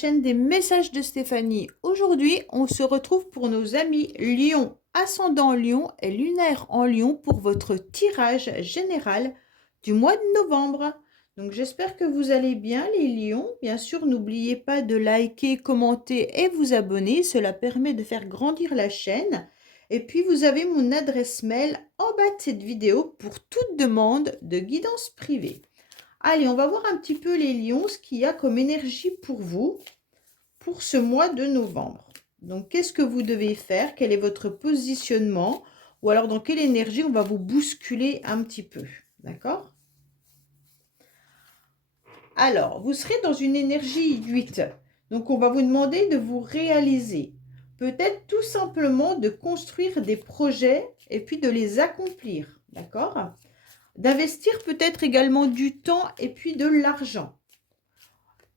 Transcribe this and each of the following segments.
chaîne des messages de Stéphanie. Aujourd'hui, on se retrouve pour nos amis Lion, ascendant Lion et lunaire en Lion pour votre tirage général du mois de novembre. Donc j'espère que vous allez bien les lions. Bien sûr, n'oubliez pas de liker, commenter et vous abonner. Cela permet de faire grandir la chaîne. Et puis vous avez mon adresse mail en bas de cette vidéo pour toute demande de guidance privée. Allez, on va voir un petit peu les lions, ce qu'il y a comme énergie pour vous pour ce mois de novembre. Donc, qu'est-ce que vous devez faire? Quel est votre positionnement? Ou alors, dans quelle énergie on va vous bousculer un petit peu? D'accord? Alors, vous serez dans une énergie 8. Donc, on va vous demander de vous réaliser. Peut-être tout simplement de construire des projets et puis de les accomplir. D'accord? D'investir peut-être également du temps et puis de l'argent.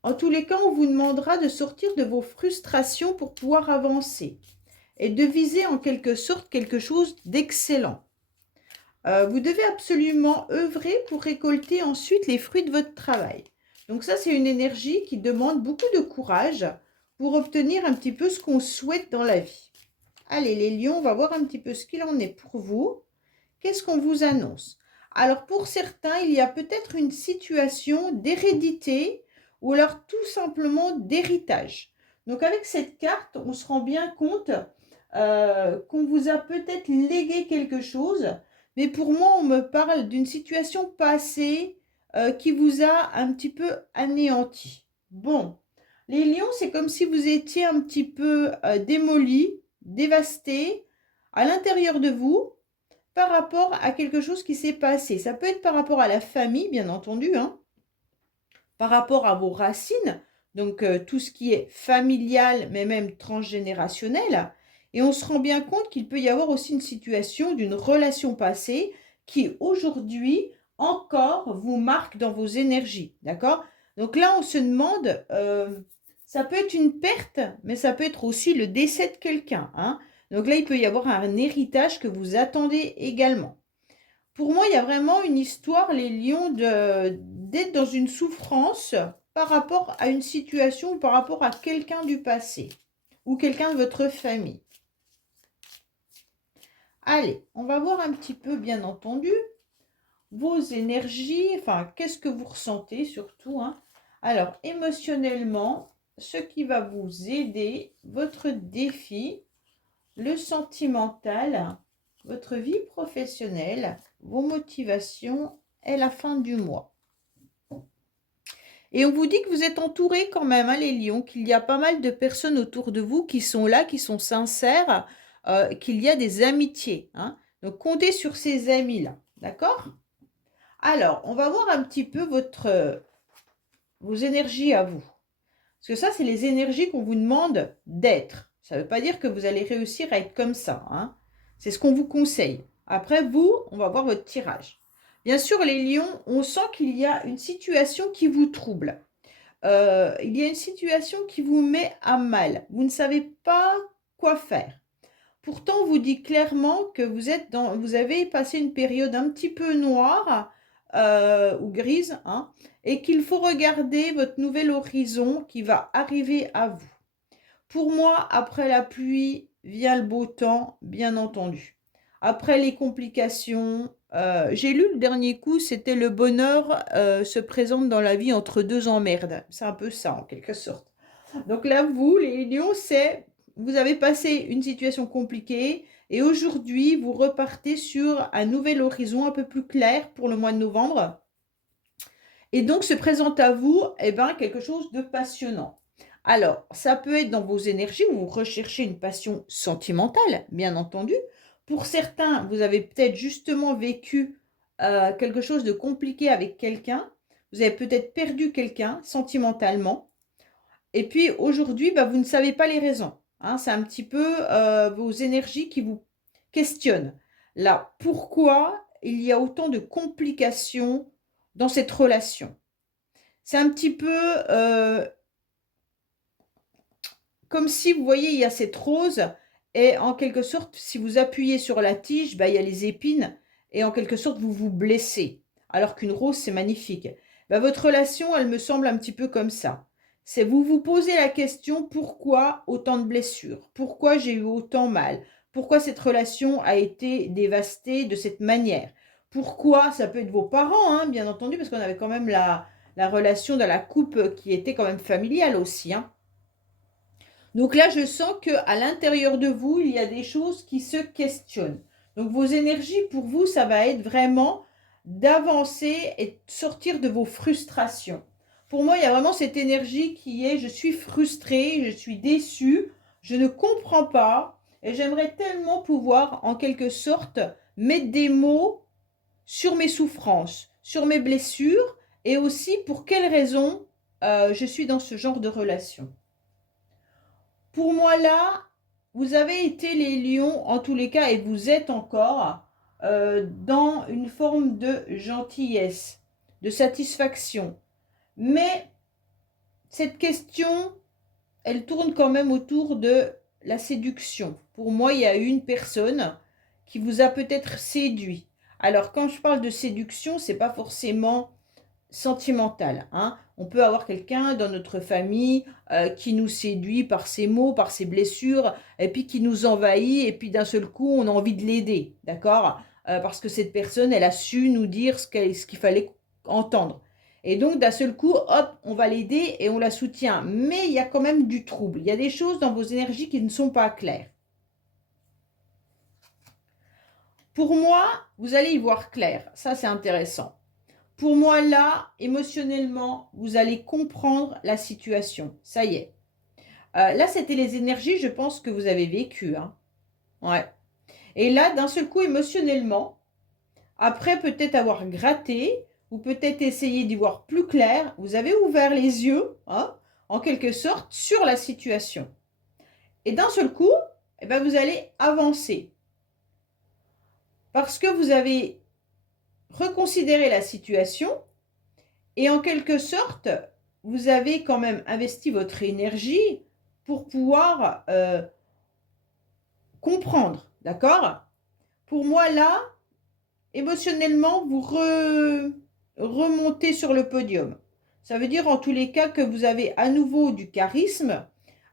En tous les cas, on vous demandera de sortir de vos frustrations pour pouvoir avancer et de viser en quelque sorte quelque chose d'excellent. Vous devez absolument œuvrer pour récolter ensuite les fruits de votre travail. Donc ça, c'est une énergie qui demande beaucoup de courage pour obtenir un petit peu ce qu'on souhaite dans la vie. Allez, les lions, on va voir un petit peu ce qu'il en est pour vous. Qu'est-ce qu'on vous annonce? Alors, pour certains, il y a peut-être une situation d'hérédité ou alors tout simplement d'héritage. Donc, avec cette carte, on se rend bien compte qu'on vous a peut-être légué quelque chose. Mais pour moi, on me parle d'une situation passée qui vous a un petit peu anéanti. Bon, les lions, c'est comme si vous étiez un petit peu démolis, dévastés à l'intérieur de vous par rapport à quelque chose qui s'est passé. Ça peut être par rapport à la famille, bien entendu, hein, par rapport à vos racines, donc tout ce qui est familial, mais même transgénérationnel. Et on se rend bien compte qu'il peut y avoir aussi une situation d'une relation passée qui aujourd'hui encore vous marque dans vos énergies, d'accord? Donc là, on se demande, ça peut être une perte, mais ça peut être aussi le décès de quelqu'un, hein. Donc là, il peut y avoir un héritage que vous attendez également. Pour moi, il y a vraiment une histoire, les lions, d'être dans une souffrance par rapport à une situation ou par rapport à quelqu'un du passé ou quelqu'un de votre famille. Allez, on va voir un petit peu, bien entendu, vos énergies, enfin, qu'est-ce que vous ressentez surtout, hein. Alors, émotionnellement, ce qui va vous aider, votre défi, le sentimental, votre vie professionnelle, vos motivations et la fin du mois. Et on vous dit que vous êtes entouré quand même, hein, les lions, qu'il y a pas mal de personnes autour de vous qui sont là, qui sont sincères, qu'il y a des amitiés, hein. Donc, comptez sur ces amis-là, d'accord? Alors, on va voir un petit peu vos énergies à vous. Parce que ça, c'est les énergies qu'on vous demande d'être. Ça ne veut pas dire que vous allez réussir à être comme ça, hein. C'est ce qu'on vous conseille. Après, vous, on va voir votre tirage. Bien sûr, les lions, on sent qu'il y a une situation qui vous trouble. Il y a une situation qui vous met à mal. Vous ne savez pas quoi faire. Pourtant, on vous dit clairement que vous avez passé une période un petit peu noire ou grise, hein, et qu'il faut regarder votre nouvel horizon qui va arriver à vous. Pour moi, après la pluie vient le beau temps, bien entendu. Après les complications, j'ai lu le dernier coup, c'était le bonheur se présente dans la vie entre deux emmerdes. C'est un peu ça, en quelque sorte. Donc là, vous, les lions, vous avez passé une situation compliquée et aujourd'hui, vous repartez sur un nouvel horizon un peu plus clair pour le mois de novembre. Et donc, se présente à vous quelque chose de passionnant. Alors, ça peut être dans vos énergies où vous recherchez une passion sentimentale, bien entendu. Pour certains, vous avez peut-être justement vécu quelque chose de compliqué avec quelqu'un. Vous avez peut-être perdu quelqu'un sentimentalement. Et puis aujourd'hui, vous ne savez pas les raisons, hein. C'est un petit peu vos énergies qui vous questionnent. Là, pourquoi il y a autant de complications dans cette relation? C'est un petit peu comme si, vous voyez, il y a cette rose et en quelque sorte, si vous appuyez sur la tige, il y a les épines et en quelque sorte, vous vous blessez. Alors qu'une rose, c'est magnifique. Votre relation, elle me semble un petit peu comme ça. C'est vous vous posez la question pourquoi autant de blessures? Pourquoi j'ai eu autant mal? Pourquoi cette relation a été dévastée de cette manière? Pourquoi? Ça peut être vos parents, hein, bien entendu, parce qu'on avait quand même la relation dans la coupe qui était quand même familiale aussi, hein. Donc là, je sens qu'à l'intérieur de vous, il y a des choses qui se questionnent. Donc vos énergies, pour vous, ça va être vraiment d'avancer et de sortir de vos frustrations. Pour moi, il y a vraiment cette énergie qui est je suis frustrée, je suis déçue, je ne comprends pas et j'aimerais tellement pouvoir, en quelque sorte, mettre des mots sur mes souffrances, sur mes blessures et aussi pour quelles raisons je suis dans ce genre de relation. Pour moi, là, vous avez été les lions, en tous les cas, et vous êtes encore dans une forme de gentillesse, de satisfaction. Mais cette question, elle tourne quand même autour de la séduction. Pour moi, il y a une personne qui vous a peut-être séduit. Alors, quand je parle de séduction, c'est pas forcément sentimentale, hein. On peut avoir quelqu'un dans notre famille qui nous séduit par ses mots, par ses blessures, et puis qui nous envahit, et puis d'un seul coup, on a envie de l'aider, d'accord? Parce que cette personne, elle a su nous dire ce qu'il fallait entendre. Et donc, d'un seul coup, hop, on va l'aider et on la soutient. Mais il y a quand même du trouble. Il y a des choses dans vos énergies qui ne sont pas claires. Pour moi, vous allez y voir clair. Ça, c'est intéressant. Pour moi, là, émotionnellement, vous allez comprendre la situation. Ça y est. Là, c'était les énergies, je pense, que vous avez vécues, hein. Ouais. Et là, d'un seul coup, émotionnellement, après peut-être avoir gratté, ou peut-être essayé d'y voir plus clair, vous avez ouvert les yeux, hein, en quelque sorte, sur la situation. Et d'un seul coup, eh ben, vous allez avancer. Parce que vous avez reconsidéré la situation. Et en quelque sorte, vous avez quand même investi votre énergie pour pouvoir comprendre, d'accord? Pour moi, là, émotionnellement, vous remontez sur le podium. Ça veut dire en tous les cas que vous avez à nouveau du charisme.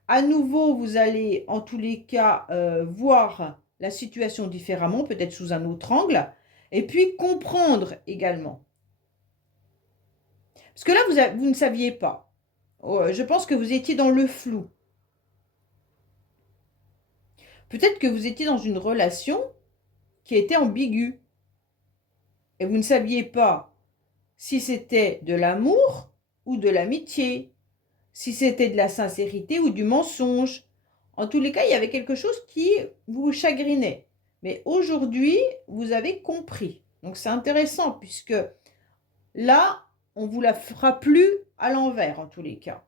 À nouveau, vous allez en tous les cas voir la situation différemment, peut-être sous un autre angle. Et puis comprendre également. Parce que là, vous ne saviez pas. Je pense que vous étiez dans le flou. Peut-être que vous étiez dans une relation qui était ambiguë. Et vous ne saviez pas si c'était de l'amour ou de l'amitié, si c'était de la sincérité ou du mensonge. En tous les cas, il y avait quelque chose qui vous chagrinait. Mais aujourd'hui, vous avez compris. Donc c'est intéressant puisque là, on ne vous la fera plus à l'envers en tous les cas.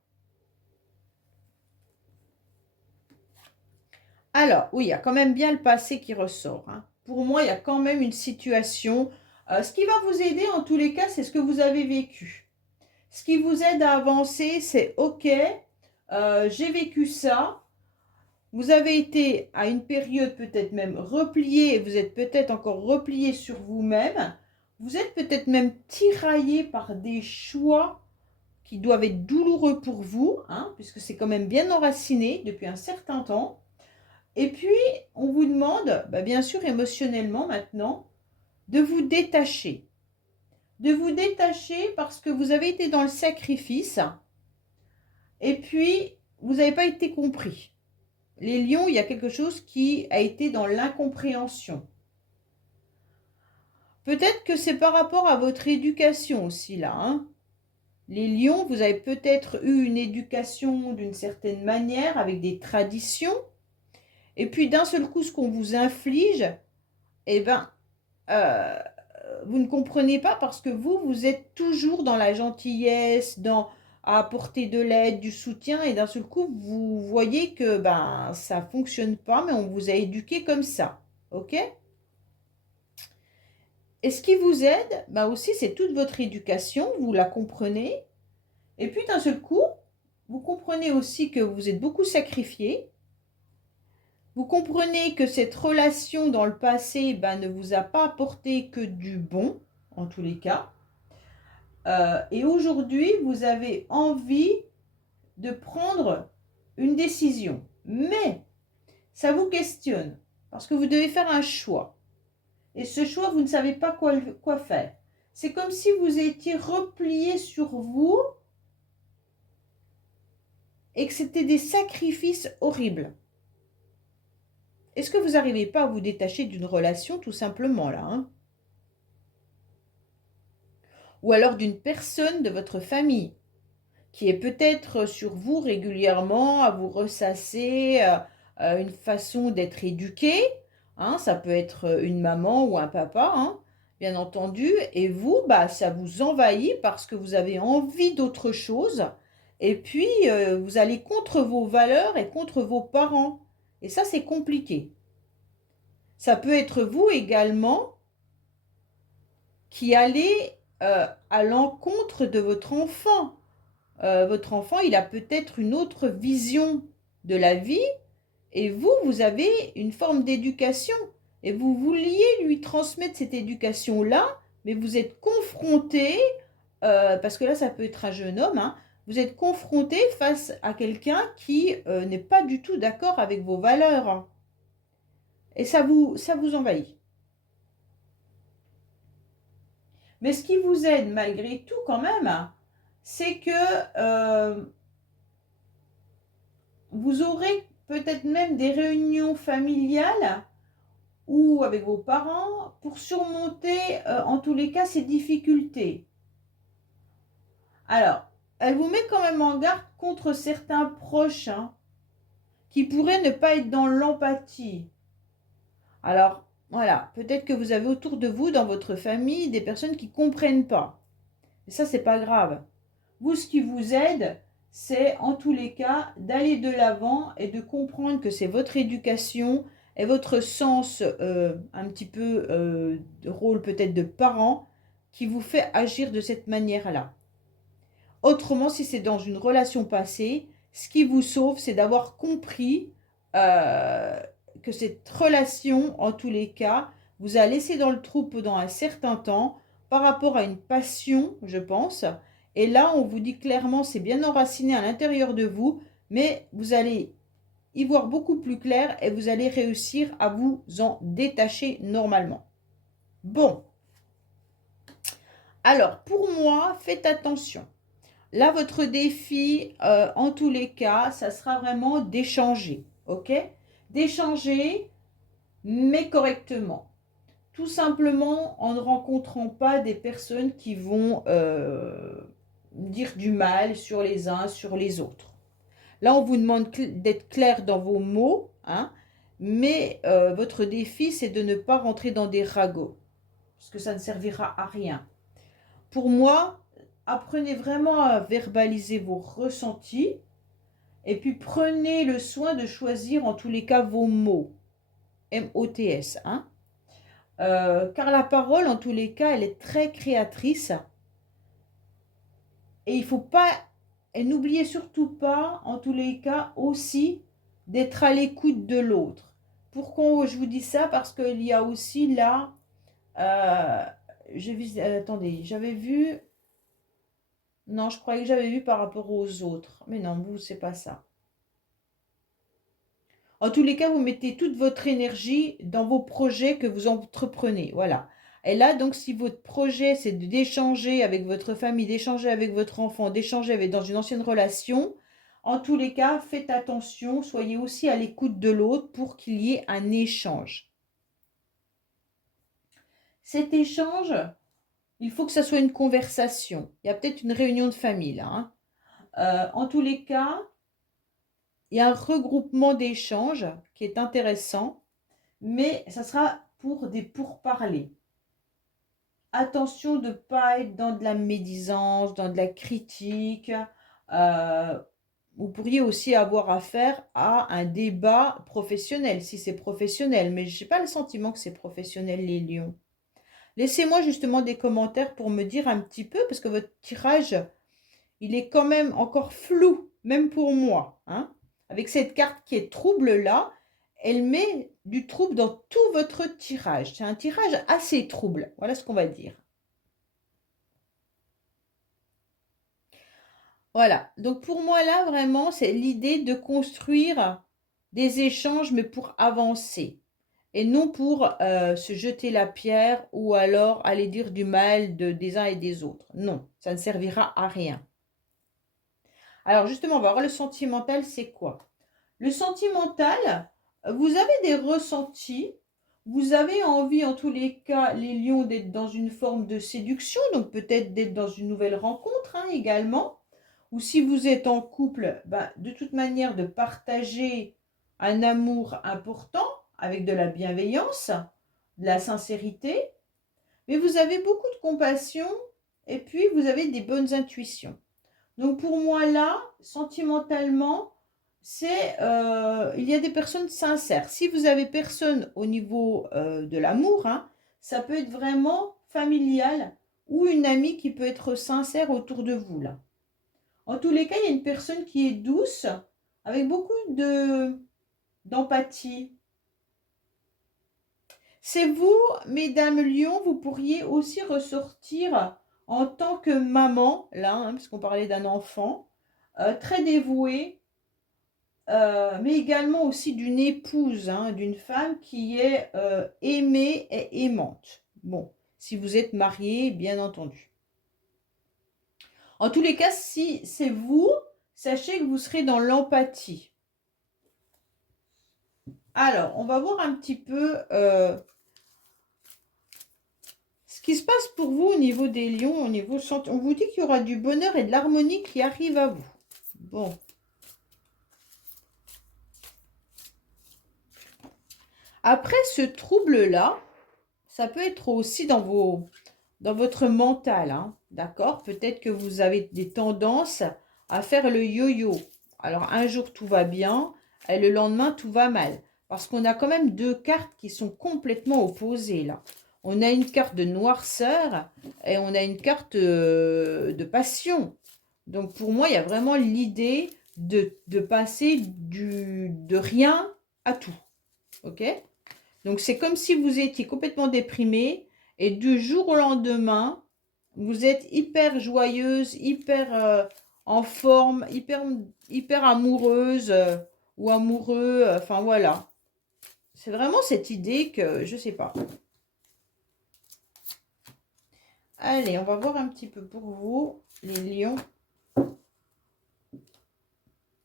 Alors, oui, il y a quand même bien le passé qui ressort, hein. Pour moi, il y a quand même une situation. Ce qui va vous aider en tous les cas, c'est ce que vous avez vécu. Ce qui vous aide à avancer, c'est OK, j'ai vécu ça. Vous avez été à une période peut-être même replié, vous êtes peut-être encore replié sur vous-même. Vous êtes peut-être même tiraillé par des choix qui doivent être douloureux pour vous, hein, puisque c'est quand même bien enraciné depuis un certain temps. Et puis, on vous demande, bah, bien sûr émotionnellement maintenant, de vous détacher. De vous détacher parce que vous avez été dans le sacrifice et puis vous n'avez pas été compris. Les lions, il y a quelque chose qui a été dans l'incompréhension. Peut-être que c'est par rapport à votre éducation aussi là, hein. Les lions, vous avez peut-être eu une éducation d'une certaine manière avec des traditions. Et puis d'un seul coup, ce qu'on vous inflige, eh ben, euh, vous ne comprenez pas parce que vous êtes toujours dans la gentillesse, dans à apporter de l'aide, du soutien, et d'un seul coup, vous voyez que ben ça ne fonctionne pas, mais on vous a éduqué comme ça. OK? Et ce qui vous aide, ben aussi, c'est toute votre éducation, vous la comprenez. Et puis d'un seul coup, vous comprenez aussi que vous êtes beaucoup sacrifié. Vous comprenez que cette relation dans le passé ben, ne vous a pas apporté que du bon, en tous les cas. Et aujourd'hui, vous avez envie de prendre une décision. Mais ça vous questionne parce que vous devez faire un choix. Et ce choix, vous ne savez pas quoi faire. C'est comme si vous étiez replié sur vous et que c'était des sacrifices horribles. Est-ce que vous n'arrivez pas à vous détacher d'une relation tout simplement là, hein? Ou alors d'une personne de votre famille qui est peut-être sur vous régulièrement, à vous ressasser une façon d'être éduqué, hein, ça peut être une maman ou un papa, hein, bien entendu, et vous, bah, ça vous envahit parce que vous avez envie d'autre chose, et puis vous allez contre vos valeurs et contre vos parents, et ça c'est compliqué. Ça peut être vous également qui allez à l'encontre de votre enfant. Votre enfant, il a peut-être une autre vision de la vie et vous, vous avez une forme d'éducation et vous vouliez lui transmettre cette éducation-là, mais vous êtes confronté, parce que là, ça peut être un jeune homme, hein, vous êtes confronté face à quelqu'un qui n'est pas du tout d'accord avec vos valeurs, hein, et ça vous envahit. Mais ce qui vous aide malgré tout quand même, c'est que vous aurez peut-être même des réunions familiales ou avec vos parents pour surmonter en tous les cas ces difficultés. Alors, elle vous met quand même en garde contre certains proches, hein, qui pourraient ne pas être dans l'empathie. Alors, voilà, peut-être que vous avez autour de vous, dans votre famille, des personnes qui ne comprennent pas. Et ça, c'est pas grave. Vous, ce qui vous aide, c'est en tous les cas d'aller de l'avant et de comprendre que c'est votre éducation et votre sens un petit peu de rôle peut-être de parent qui vous fait agir de cette manière-là. Autrement, si c'est dans une relation passée, ce qui vous sauve, c'est d'avoir compris euh, que cette relation, en tous les cas, vous a laissé dans le trou pendant un certain temps par rapport à une passion, je pense. Et là, on vous dit clairement, c'est bien enraciné à l'intérieur de vous, mais vous allez y voir beaucoup plus clair et vous allez réussir à vous en détacher normalement. Bon, alors pour moi, faites attention. Là, votre défi, en tous les cas, ça sera vraiment d'échanger, ok? D'échanger, mais correctement. Tout simplement en ne rencontrant pas des personnes qui vont dire du mal sur les uns, sur les autres. Là, on vous demande d'être clair dans vos mots, hein, mais votre défi, c'est de ne pas rentrer dans des ragots, parce que ça ne servira à rien. Pour moi, apprenez vraiment à verbaliser vos ressentis et puis prenez le soin de choisir en tous les cas vos mots. M-O-T-S, hein. Car la parole, en tous les cas, elle est très créatrice. Et il ne faut pas, et n'oubliez surtout pas, en tous les cas, aussi d'être à l'écoute de l'autre. Pourquoi je vous dis ça? Parce qu'il y a aussi là, attendez, j'avais vu, non, je croyais que j'avais vu par rapport aux autres. Mais non, vous, c'est pas ça. En tous les cas, vous mettez toute votre énergie dans vos projets que vous entreprenez. Voilà. Et là, donc, si votre projet, c'est d'échanger avec votre famille, d'échanger avec votre enfant, d'échanger dans une ancienne relation, en tous les cas, faites attention, soyez aussi à l'écoute de l'autre pour qu'il y ait un échange. Cet échange, il faut que ça soit une conversation. Il y a peut-être une réunion de famille là, hein. En tous les cas, il y a un regroupement d'échanges qui est intéressant, mais ça sera pour des pourparlers. Attention de ne pas être dans de la médisance, dans de la critique. Vous pourriez aussi avoir affaire à un débat professionnel, si c'est professionnel, mais je n'ai pas le sentiment que c'est professionnel, les lions. Laissez-moi justement des commentaires pour me dire un petit peu, parce que votre tirage, il est quand même encore flou, même pour moi, hein. Avec cette carte qui est trouble là, elle met du trouble dans tout votre tirage. C'est un tirage assez trouble, voilà ce qu'on va dire. Voilà. Donc pour moi, là, vraiment, c'est l'idée de construire des échanges, mais pour avancer. Et non pour se jeter la pierre ou alors aller dire du mal des uns et des autres. Non, ça ne servira à rien. Alors justement, on va voir le sentimental, c'est quoi? Le sentimental, vous avez des ressentis, vous avez envie en tous les cas, les lions, d'être dans une forme de séduction, donc peut-être d'être dans une nouvelle rencontre hein, également. Ou si vous êtes en couple, ben, de toute manière de partager un amour important avec de la bienveillance, de la sincérité, mais vous avez beaucoup de compassion et puis vous avez des bonnes intuitions. Donc pour moi là, sentimentalement, il y a des personnes sincères. Si vous avez personne au niveau de l'amour, hein, ça peut être vraiment familial ou une amie qui peut être sincère autour de vous là. En tous les cas, il y a une personne qui est douce, avec beaucoup d'empathie. C'est vous, mesdames Lion, vous pourriez aussi ressortir en tant que maman, là, hein, puisqu'on parlait d'un enfant, très dévouée, mais également aussi d'une épouse, hein, d'une femme qui est aimée et aimante. Bon, si vous êtes marié, bien entendu. En tous les cas, si c'est vous, sachez que vous serez dans l'empathie. Alors, on va voir un petit peu ce qui se passe pour vous au niveau des lions, au niveau santé. On vous dit qu'il y aura du bonheur et de l'harmonie qui arrive à vous. Bon. Après ce trouble-là, ça peut être aussi dans votre mental, hein, d'accord? Peut-être que vous avez des tendances à faire le yo-yo. Alors, un jour, tout va bien et le lendemain, tout va mal. Parce qu'on a quand même deux cartes qui sont complètement opposées, là. On a une carte de noirceur et on a une carte de passion. Donc, pour moi, il y a vraiment l'idée de passer de rien à tout. OK? Donc, c'est comme si vous étiez complètement déprimé et du jour au lendemain, vous êtes hyper joyeuse, hyper en forme, hyper amoureuse ou amoureux. Enfin, voilà. C'est vraiment cette idée que, je sais pas. Allez, on va voir un petit peu pour vous, les lions.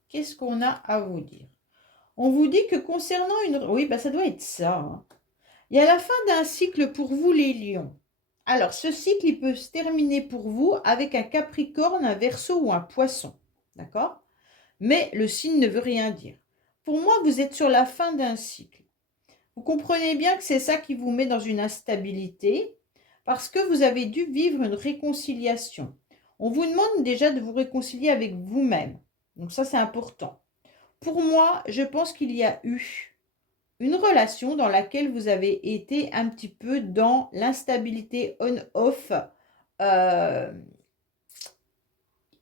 Qu'est-ce qu'on a à vous dire? On vous dit que concernant une... Oui, bah ça doit être ça. Hein. Il y a la fin d'un cycle pour vous, les lions. Alors, ce cycle, il peut se terminer pour vous avec un Capricorne, un Verseau ou un Poisson. D'accord? Mais le signe ne veut rien dire. Pour moi, vous êtes sur la fin d'un cycle. Vous comprenez bien que c'est ça qui vous met dans une instabilité parce que vous avez dû vivre une réconciliation. On vous demande déjà de vous réconcilier avec vous-même. Donc ça, c'est important. Pour moi, je pense qu'il y a eu une relation dans laquelle vous avez été un petit peu dans l'instabilité on-off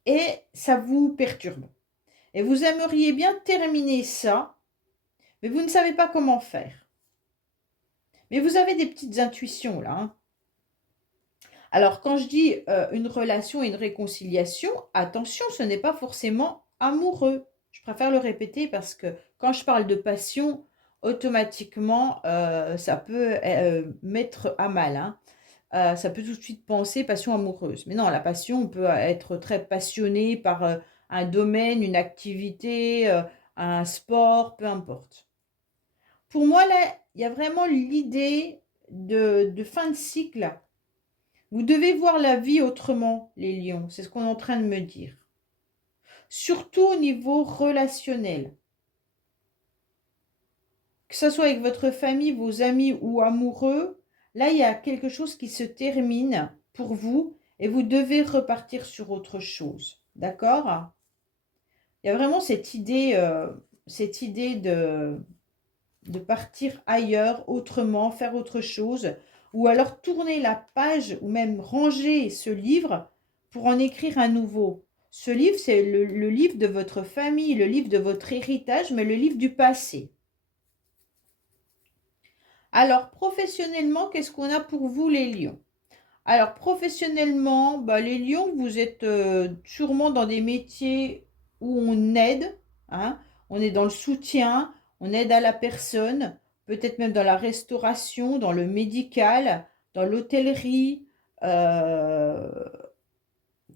et ça vous perturbe. Et vous aimeriez bien terminer ça, mais vous ne savez pas comment faire. Mais vous avez des petites intuitions là. Hein. Alors quand je dis une relation et une réconciliation, attention, ce n'est pas forcément amoureux. Je préfère le répéter parce que quand je parle de passion, automatiquement, ça peut mettre à mal. Hein. Ça peut tout de suite penser passion amoureuse. Mais non, la passion, on peut être très passionné par un domaine, une activité, un sport, peu importe. Pour moi, là, il y a vraiment l'idée de fin de cycle. Vous devez voir la vie autrement, les lions. C'est ce qu'on est en train de me dire. Surtout au niveau relationnel. Que ce soit avec votre famille, vos amis ou amoureux, là, il y a quelque chose qui se termine pour vous et vous devez repartir sur autre chose. D'accord? Il y a vraiment cette idée de partir ailleurs, autrement, faire autre chose, ou alors tourner la page ou même ranger ce livre pour en écrire un nouveau. Ce livre, c'est le livre de votre famille, le livre de votre héritage, mais le livre du passé. Alors, professionnellement, qu'est-ce qu'on a pour vous, les lions? Alors, professionnellement, bah, les lions, vous êtes sûrement dans des métiers où on aide, hein, on est dans le soutien, on aide à la personne, peut-être même dans la restauration, dans le médical, dans l'hôtellerie, euh,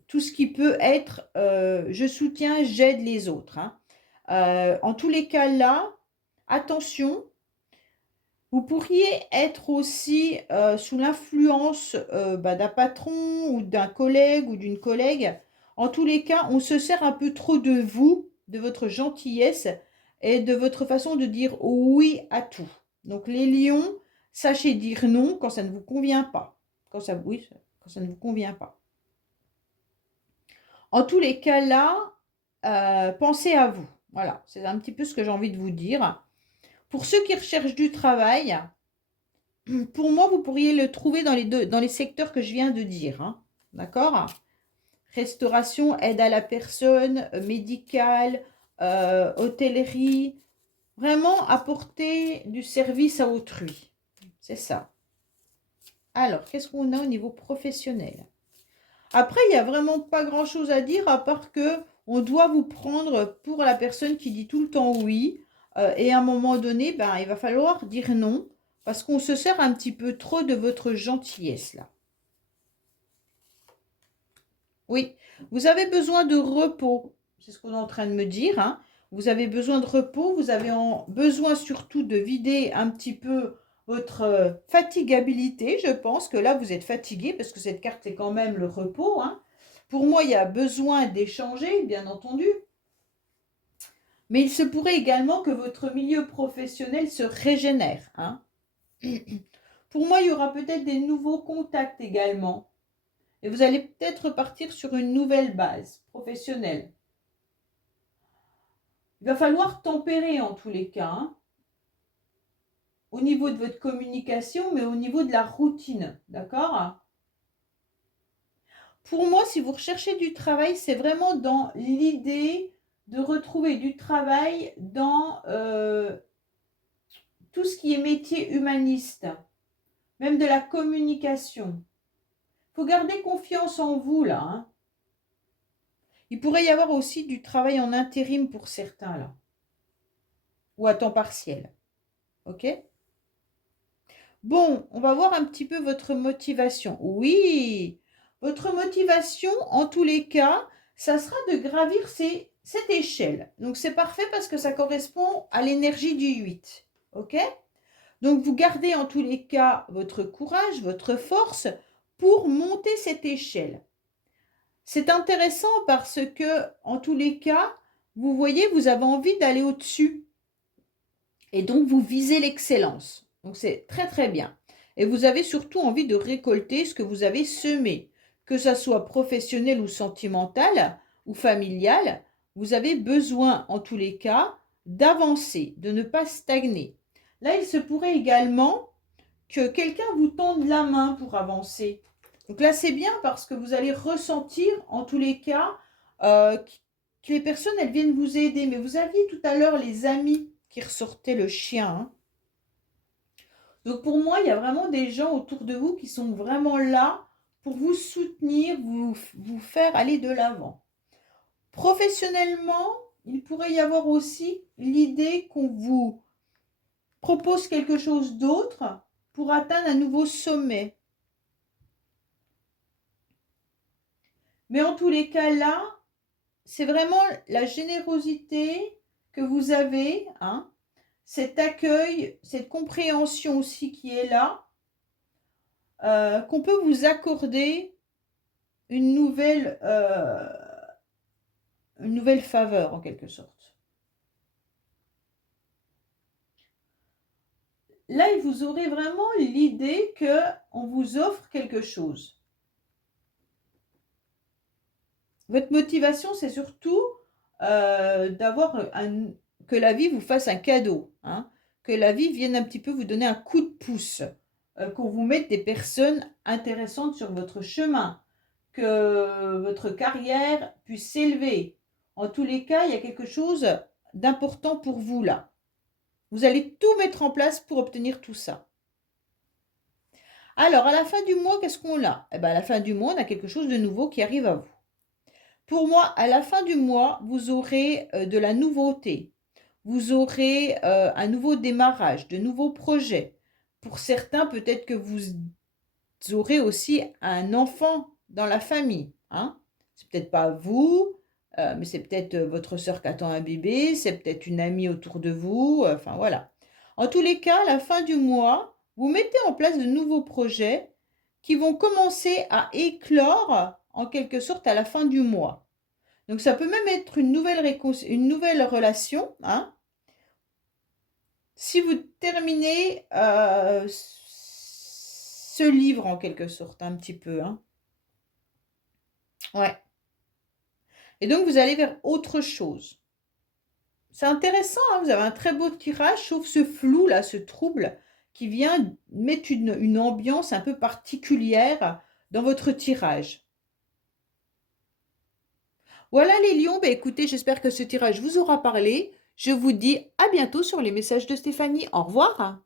tout ce qui peut être je soutiens, j'aide les autres, hein. En tous les cas là, attention, vous pourriez être aussi sous l'influence bah, d'un patron ou d'un collègue ou d'une collègue. En tous les cas, on se sert un peu trop de vous, de votre gentillesse et de votre façon de dire oui à tout. Donc les lions, sachez dire non quand ça ne vous convient pas. Oui, quand ça ne vous convient pas. En tous les cas là, pensez à vous. Voilà, c'est un petit peu ce que j'ai envie de vous dire. Pour ceux qui recherchent du travail, pour moi, vous pourriez le trouver dans les secteurs que je viens de dire, hein. D'accord? Restauration, aide à la personne, médical, hôtellerie. Vraiment apporter du service à autrui. C'est ça. Alors, qu'est-ce qu'on a au niveau professionnel? Après, il n'y a vraiment pas grand-chose à dire à part que on doit vous prendre pour la personne qui dit tout le temps oui. Et à un moment donné, ben, il va falloir dire non parce qu'on se sert un petit peu trop de votre gentillesse là. Oui, vous avez besoin de repos. C'est ce qu'on est en train de me dire, hein. Vous avez besoin de repos. Vous avez besoin surtout de vider un petit peu votre fatigabilité. Je pense que là, vous êtes fatigué parce que cette carte, c'est quand même le repos, hein. Pour moi, il y a besoin d'échanger, bien entendu. Mais il se pourrait également que votre milieu professionnel se régénère, hein. Pour moi, il y aura peut-être des nouveaux contacts également. Et vous allez peut-être partir sur une nouvelle base professionnelle. Il va falloir tempérer en tous les cas, hein, au niveau de votre communication, mais au niveau de la routine, d'accord? Pour moi, si vous recherchez du travail, c'est vraiment dans l'idée de retrouver du travail dans tout ce qui est métier humaniste, même de la communication. Il faut garder confiance en vous, là, hein. Il pourrait y avoir aussi du travail en intérim pour certains, là, ou à temps partiel, ok? Bon, on va voir un petit peu votre motivation. Oui, votre motivation, en tous les cas, ça sera de gravir cette échelle. Donc, c'est parfait parce que ça correspond à l'énergie du 8. OK? Donc, vous gardez en tous les cas votre courage, votre force pour monter cette échelle. C'est intéressant parce que, en tous les cas, vous voyez, vous avez envie d'aller au-dessus. Et donc, vous visez l'excellence. Donc, c'est très, très bien. Et vous avez surtout envie de récolter ce que vous avez semé. Que ça soit professionnel ou sentimental ou familial, vous avez besoin, en tous les cas, d'avancer, de ne pas stagner. Là, il se pourrait également que quelqu'un vous tende la main pour avancer. Donc là, c'est bien parce que vous allez ressentir, en tous les cas, que les personnes, elles viennent vous aider. Mais vous aviez tout à l'heure les amis qui ressortaient le chien, hein. Donc pour moi, il y a vraiment des gens autour de vous qui sont vraiment là pour vous soutenir, vous faire aller de l'avant. Professionnellement, il pourrait y avoir aussi l'idée qu'on vous propose quelque chose d'autre pour atteindre un nouveau sommet. Mais en tous les cas, là, c'est vraiment la générosité que vous avez, hein, cet accueil, cette compréhension aussi qui est là, qu'on peut vous accorder une nouvelle faveur en quelque sorte. Là, vous aurez vraiment l'idée qu'on vous offre quelque chose. Votre motivation, c'est surtout que la vie vous fasse un cadeau, hein, que la vie vienne un petit peu vous donner un coup de pouce, qu'on vous mette des personnes intéressantes sur votre chemin, que votre carrière puisse s'élever. En tous les cas, il y a quelque chose d'important pour vous là. Vous allez tout mettre en place pour obtenir tout ça. Alors, à la fin du mois, qu'est-ce qu'on a? Eh ben, à la fin du mois, on a quelque chose de nouveau qui arrive à vous. Pour moi, à la fin du mois, vous aurez de la nouveauté. Vous aurez un nouveau démarrage, de nouveaux projets. Pour certains, peut-être que vous aurez aussi un enfant dans la famille. Hein. C'est peut-être pas vous, mais c'est peut-être votre sœur qui attend un bébé, c'est peut-être une amie autour de vous. Enfin voilà. En tous les cas, à la fin du mois, vous mettez en place de nouveaux projets qui vont commencer à éclore en quelque sorte à la fin du mois. Donc ça peut même être une nouvelle relation. Hein. Si vous terminez ce livre en quelque sorte, un petit peu. Hein. Ouais. Et donc vous allez vers autre chose. C'est intéressant, hein, vous avez un très beau tirage, sauf ce flou là, ce trouble, qui vient mettre une ambiance un peu particulière dans votre tirage. Voilà les lions, bah écoutez, j'espère que ce tirage vous aura parlé. Je vous dis à bientôt sur les messages de Stéphanie. Au revoir.